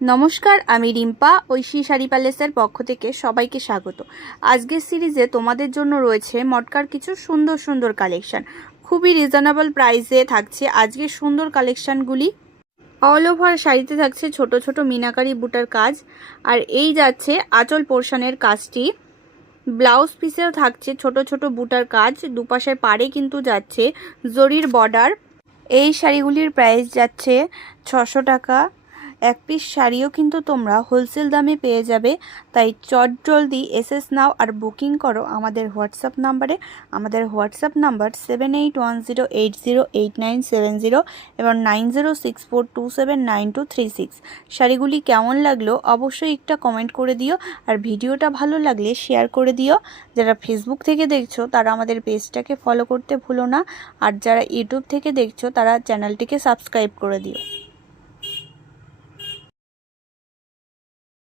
নমস্কার, আমি রিম্পা ঐশী শাড়ি প্যালেসের পক্ষ থেকে সবাইকে স্বাগত। আজকের সিরিজে তোমাদের জন্য রয়েছে মটকার কিছু সুন্দর সুন্দর কালেকশন। খুবই রিজনেবল প্রাইসে থাকছে আজকের সুন্দর কালেকশনগুলি। অল ওভার শাড়িতে থাকছে ছোট ছোট মিনাকারি বুটার কাজ, আর এই যাচ্ছে আঁচল পোর্শনের কাজটি। ব্লাউজ পিসেও থাকছে ছোট ছোট বুটার কাজ, দুপাশের পাড়ে কিন্তু যাচ্ছে জরির বর্ডার। এই শাড়িগুলির প্রাইস যাচ্ছে 600 টাকা। এক পিস শাড়িও কিন্তু তোমরা হোলসেল দামে পেয়ে যাবে, তাই চট জলদি এসএস নাও আর বুকিং করো আমাদের হোয়াটসঅ্যাপ নাম্বারে। আমাদের হোয়াটসঅ্যাপ নাম্বার 7810808970 এবং 9064279236। শাড়িগুলি কেমন লাগলো অবশ্যই একটা কমেন্ট করে দিও, আর ভিডিওটা ভালো লাগলে শেয়ার করে দিও। যারা ফেসবুক থেকে দেখছো তারা আমাদের পেজটাকে ফলো করতে ভুলো না, আর যারা ইউটিউব থেকে দেখছো তারা চ্যানেলটিকে সাবস্ক্রাইব করে দিও।